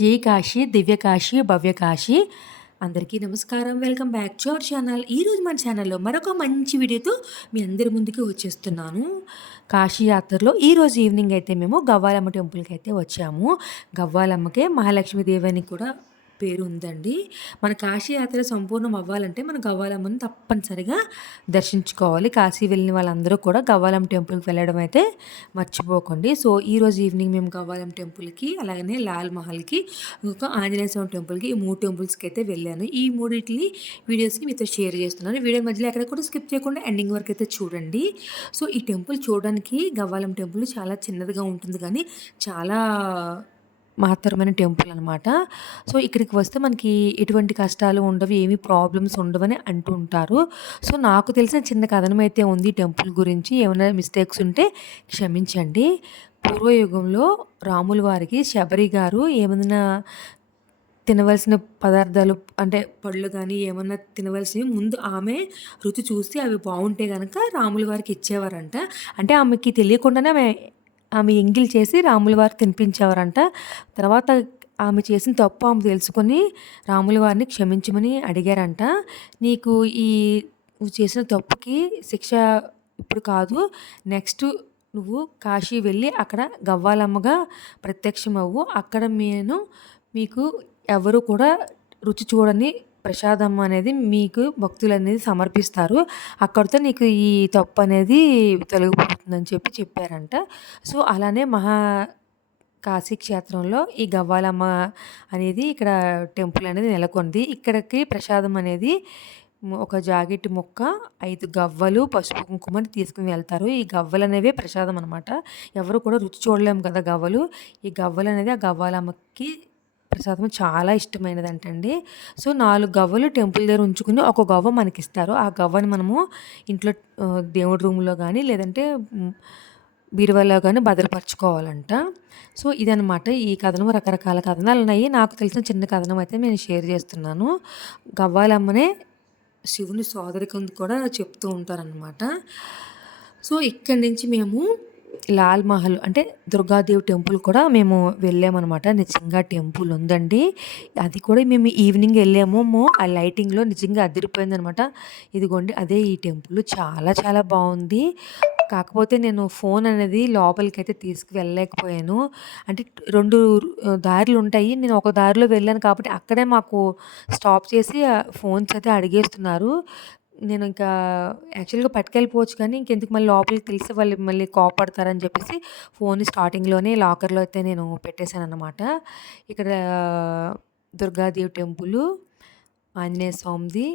జై కాశీ, దివ్య కాశీ, భవ్య కాశీ. అందరికీ నమస్కారం. Welcome back to our channel. ఈరోజు మన ఛానల్‌లో మరొక మంచి వీడియోతో మీ అందరి ముందుకి వచ్చేస్తున్నాను. కాశీ యాత్రలో ఈరోజు ఈవినింగ్ అయితే మేము గవ్వాలమ్మ టెంపుల్‌కి అయితే వచ్చాము. గవ్వాలమ్మకే మహాలక్ష్మి దేవి అని కూడా పేరు ఉందండి. మన కాశీ యాత్ర సంపూర్ణం అవ్వాలంటే మన గవ్వాలమ్మని తప్పనిసరిగా దర్శించుకోవాలి. కాశీ వెళ్ళిన వాళ్ళందరూ కూడా గవ్వాలమ్మ టెంపుల్‌కి వెళ్ళడం అయితే మర్చిపోకండి. సో, ఈరోజు ఈవినింగ్ మేము గవ్వాలమ్మ టెంపుల్‌కి, అలాగనే లాల్ మహల్‌కి, ఇంకా ఆంజనేయ స్వామి టెంపుల్‌కి, ఈ 3 టెంపుల్స్‌కి అయితే వెళ్ళాను. ఈ మూడిటిని వీడియోస్‌ని మీతో షేర్ చేస్తున్నాను. వీడియో మధ్యలో ఎక్కడ కూడా స్కిప్ చేయకుండా ఎండింగ్ వరకు అయితే చూడండి. సో, ఈ టెంపుల్ చూడడానికి గవ్వాలమ్మ టెంపుల్ చాలా చిన్నదిగా ఉంటుంది కానీ చాలా మహత్తరమైన టెంపుల్ అనమాట. సో, ఇక్కడికి వస్తే మనకి ఎటువంటి కష్టాలు ఉండవు, ఏమి ప్రాబ్లమ్స్ ఉండవని అంటూ ఉంటారు. సో, నాకు తెలిసిన చిన్న కథనం అయితే ఉంది టెంపుల్ గురించి. ఏమైనా మిస్టేక్స్ ఉంటే క్షమించండి. పూర్వయుగంలో రాముల వారికి శబరి గారు ఏమన్నా తినవలసిన పదార్థాలు అంటే పళ్ళు గానీ, ఏమన్నా తినవలసినవి ముందు ఆమె రుచి చూసి అవి బావుంటే గనక రాముల వారికి ఇచ్చేవారంట. అంటే ఆమెకి తెలియకుండానే ఆమె ఎంగిల్ చేసి రాముల వారికి తినిపించేవారంట. తర్వాత ఆమె చేసిన తప్పు ఆమె తెలుసుకొని రాముల వారిని క్షమించమని అడిగారంట. "నీకు ఈ నువ్వు చేసిన తప్పుకి శిక్ష ఇప్పుడు కాదు. నెక్స్ట్ నువ్వు కాశీ వెళ్ళి అక్కడ గవ్వాలమ్మగా ప్రత్యక్షమవ్వు. అక్కడ మీకు ఎవరు కూడా రుచి చూడని ప్రసాదం అనేది మీకు భక్తులనేది సమర్పిస్తారు. అక్కడితో నీకు ఈ తప్పనేది తొలగిపోతుందని చెప్పారంట. సో, అలానే కాశీ క్షేత్రంలో ఈ గవ్వాలమ్మ అనేది ఇక్కడ టెంపుల్ అనేది నెలకొంది. ఇక్కడికి ప్రసాదం అనేది ఒక జాకెట్ ముక్క, 5 గవ్వలు, పసుపు, కుంకుమని తీసుకొని వెళ్తారు. ఈ గవ్వలనేవే ప్రసాదం అనమాట. ఎవరు కూడా రుచి చూడలేము కదా గవ్వలు. ఈ గవ్వలనేది ఆ గవ్వాలమ్మకి ప్రసాదం చాలా ఇష్టమైనదంటండి. సో, 4 గవ్వలు టెంపుల్ దగ్గర ఉంచుకుని ఒక గవ్వ మనకిస్తారు. ఆ గవ్వని మనము ఇంట్లో దేవుడి రూమ్‌లో గానీ, లేదంటే బీరువాలో గానీ భద్రపరచుకోవాలంట. సో, ఇదనమాట ఈ కథనం. రకరకాల కథనాలున్నాయి. నాకు తెలిసిన చిన్న కథనం అయితే నేను షేర్ చేస్తున్నాను. గవ్వాలమ్మనే శివుని సోదరి కింద కూడా చెప్తూ ఉంటారనమాట. సో, ఇక్కడి నుంచి మేము లాల్ మహల్ అంటే దుర్గాదేవి టెంపుల్ కూడా మేము వెళ్ళామనమాట. నిజంగా టెంపుల్ ఉందండి. అది కూడా మేము ఈవినింగ్ వెళ్ళాము. ఆ లైటింగ్‌లో నిజంగా అదిరిపోయిందనమాట. ఇదిగోండి అదే ఈ టెంపుల్. చాలా చాలా బావుంది. కాకపోతే నేను ఫోన్ అనేది లోపలికైతే తీసుకువెళ్ళలేకపోయాను. అంటే 2 దారులుంటాయి. నేను ఒక దారిలో వెళ్ళాను కాబట్టి అక్కడే మాకు స్టాప్ చేసి ఫోన్స్ అయితే అడిగేస్తున్నారు. నేను ఇంకా యాక్చువల్‌గా పట్టుకెళ్ళిపోవచ్చు కానీ ఇంకెందుకు మళ్ళీ లోపలికి తెలిస్తే వాళ్ళు మళ్ళీ కోపడతారని చెప్పేసి ఫోన్ స్టార్టింగ్‌లోనే లాకర్‌లో అయితే నేను పెట్టేశాననమాట. ఇక్కడ దుర్గాదేవి టెంపులు, ఆంజనేయ స్వామిది,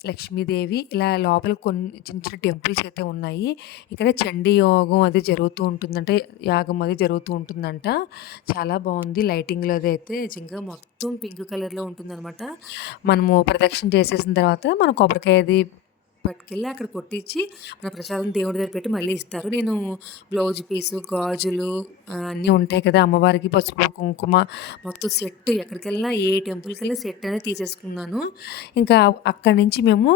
లక్ష్మీదేవి ఇలా లోపల కొన్ని చిన్న చిన్న టెంపుల్స్ అయితే ఉన్నాయి. ఇక్కడ చండీ యోగం అది జరుగుతూ ఉంటుందంట. యాగం అది జరుగుతూ ఉంటుందంట. చాలా బావుంది. లైటింగ్‌లో అదైతే నిజంగా మొత్తం పింక్ కలర్‌లో ఉంటుందనమాట. మనము ప్రదక్షిణ చేసేసిన తర్వాత మన కొబ్బరికాయ అది పట్టుకెళ్ళి అక్కడ కొట్టించి మన ప్రసాదం దేవుడి దగ్గర పెట్టి మళ్ళీ ఇస్తారు. నేను బ్లౌజ్ పీసు, గాజులు అన్నీ ఉంటాయి కదా! అమ్మవారికి పసుపు, కుంకుమ మొత్తం సెట్ ఎక్కడికెళ్ళినా ఏ టెంపుల్‌కెళ్ళినా సెట్ అనేది తీసేసుకున్నాను. ఇంకా అక్కడి నుంచి మేము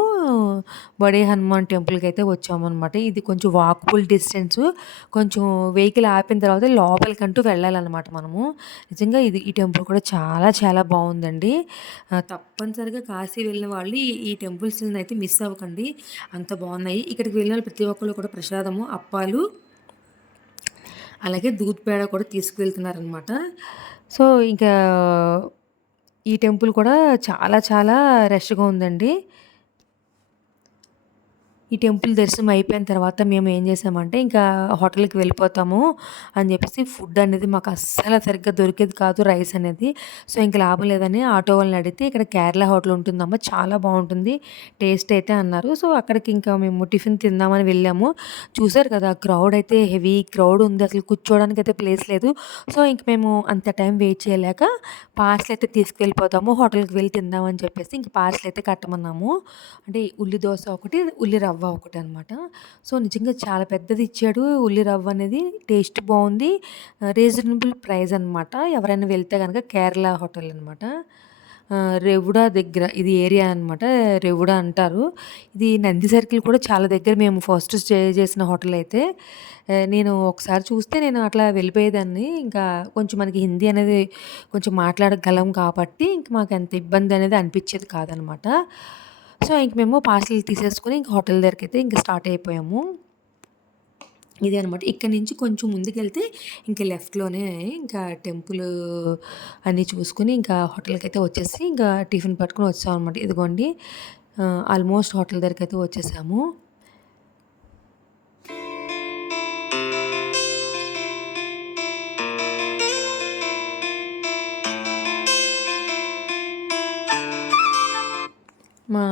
బడే హనుమాన్ టెంపుల్‌కైతే వచ్చామనమాట. ఇది కొంచెం వాకబుల్ డిస్టెన్సు. కొంచెం వెహికల్ ఆపిన తర్వాత లోపలికంటూ వెళ్ళాలనమాట మనము. నిజంగా ఈ టెంపుల్ కూడా చాలా చాలా బావుందండి. తప్పనిసరిగా కాశీ వెళ్ళిన వాళ్ళు ఈ టెంపుల్స్‌ని అయితే మిస్ అవ్వకండి. అంత బావున్నాయి. ఇక్కడికి వెళ్ళిన ప్రతి ఒక్కళ్ళు కూడా ప్రసాదము, అప్పాలు, అలాగే దూద్ పేడ కూడా తీసుకువెళ్తున్నారనమాట. సో, ఇంకా ఈ టెంపుల్ కూడా చాలా చాలా రష్‌గా ఉందండి. ఈ టెంపుల్ దర్శనం అయిపోయిన తర్వాత మేము ఏం చేసామంటే ఇంకా హోటల్‌కి వెళ్ళిపోతాము అని చెప్పేసి ఫుడ్ అనేది మాకు అస్సలు సరిగ్గా దొరికేది కాదు రైస్ అనేది. సో, ఇంక లాభం లేదని ఆటో వాళ్ళని అడిగితే ఇక్కడ కేరళ హోటల్ ఉంటుందమ్మా చాలా బావుంటుంది టేస్ట్ అయితే అన్నారు. సో, అక్కడికి ఇంకా మేము టిఫిన్ తిందామని వెళ్ళాము. చూసారు కదా క్రౌడ్ అయితే హెవీ క్రౌడ్ ఉంది. అసలు కూర్చోవడానికైతే ప్లేస్ లేదు. సో, ఇంక మేము అంత టైం వెయిట్ చేయలేక పార్సెల్ అయితే తీసుకెళ్ళిపోతాము. హోటల్‌కి వెళ్ళి తిందామని చెప్పేసి ఇంక పార్సెల్ అయితే కట్టమన్నాము. అంటే ఉల్లి దోస ఒకటి, ఉల్లి రవ్వ ఒకటనమాట. సో, నిజంగా చాలా పెద్దది ఇచ్చాడు. ఉల్లి రవ్వ అనేది టేస్ట్ బావుంది. రీజనబుల్ ప్రైస్ అనమాట. ఎవరైనా వెళ్తే గనక కేరళ హోటల్ అనమాట. రెవుడా దగ్గర ఇది ఏరియా అనమాట. రెవుడా అంటారు. ఇది నంది సర్కిల్ కూడా చాలా దగ్గర మేము ఫస్ట్ స్టే చేసిన హోటల్ అయితే. నేను ఒకసారి చూస్తే నేను అట్లా వెళ్ళిపోయేదాన్ని. ఇంకా కొంచెం మనకి హిందీ అనేది కొంచెం మాట్లాడగలం కాబట్టి ఇంక మాకంత ఇబ్బంది అనేది అనిపిచ్చేది కాదనమాట. సో, ఇంక మేము పార్సెల్ తీసేసుకొని ఇంక హోటల్ దగ్గరికైతే ఇంక స్టార్ట్ అయిపోయాము. ఇదే అనమాట. ఇక్కడి నుంచి కొంచెం ముందుకెళ్తే ఇంక లెఫ్ట్‌లోనే ఇంకా టెంపుల్ అన్నీ చూసుకొని ఇంకా హోటల్‌కైతే వచ్చేసి ఇంకా టిఫిన్ పట్టుకొని వచ్చామనమాట. ఇదిగోండి ఆల్మోస్ట్ హోటల్ దగ్గరికైతే వచ్చేసాము. మా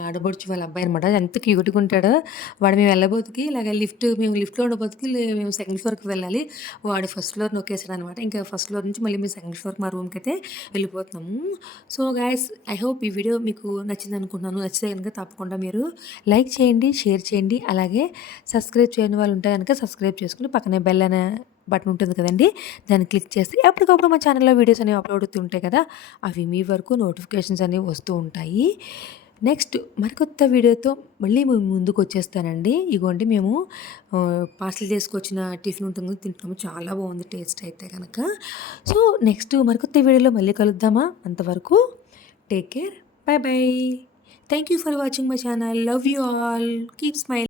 ఆడపడుచు వాళ్ళ అబ్బాయి అనమాట. ఎంత క్యూట్‌గా ఉంటాడో. వాడు మేము వెళ్ళబోతికి ఇలాగ మేము లిఫ్ట్‌లో ఉండబోతికి మేము సెకండ్ ఫ్లోర్‌కి వెళ్ళాలి. వాడు ఫస్ట్ ఫ్లోర్ నొక్కేసాడనమాట. ఇంకా ఫస్ట్ ఫ్లోర్ నుంచి మళ్ళీ మేము సెకండ్ ఫ్లోర్‌కి మా రూమ్‌కైతే వెళ్ళిపోతున్నాము. సో, గైస్ ఐ హోప్ ఈ వీడియో మీకు నచ్చిందనుకుంటున్నాను. నచ్చితే గనుక తప్పకుండా మీరు లైక్ చేయండి, షేర్ చేయండి. అలాగే సబ్స్క్రైబ్ చేయని వాళ్ళు ఉంటే గనుక సబ్స్క్రైబ్ చేసుకొని పక్కనే బెల్ అనే బటన్ ఉంటుంది కదండీ! దాన్ని క్లిక్ చేసి ఎప్పటికప్పుడు మా ఛానల్‌లో వీడియోస్ అనేవి అప్‌లోడ్ అవుతూ ఉంటాయి కదా! అవి మీ వరకు నోటిఫికేషన్స్ అనేవి వస్తూ ఉంటాయి. నెక్స్ట్ మరికొత్త వీడియోతో మళ్ళీ మీ ముందుకొచ్చేస్తానండి. ఇగోండి మేము పార్సెల్ చేసుకొచ్చిన టిఫిన్ ఉంటుంది కదా! తింటున్నాము. చాలా బాగుంది టేస్ట్ అయితే గనక. సో, నెక్స్ట్ మరికొత్త వీడియోలో మళ్ళీ కలుద్దామా? అంతవరకు take care. By by. Thank you for watching my channel. Love you all. Keep smile.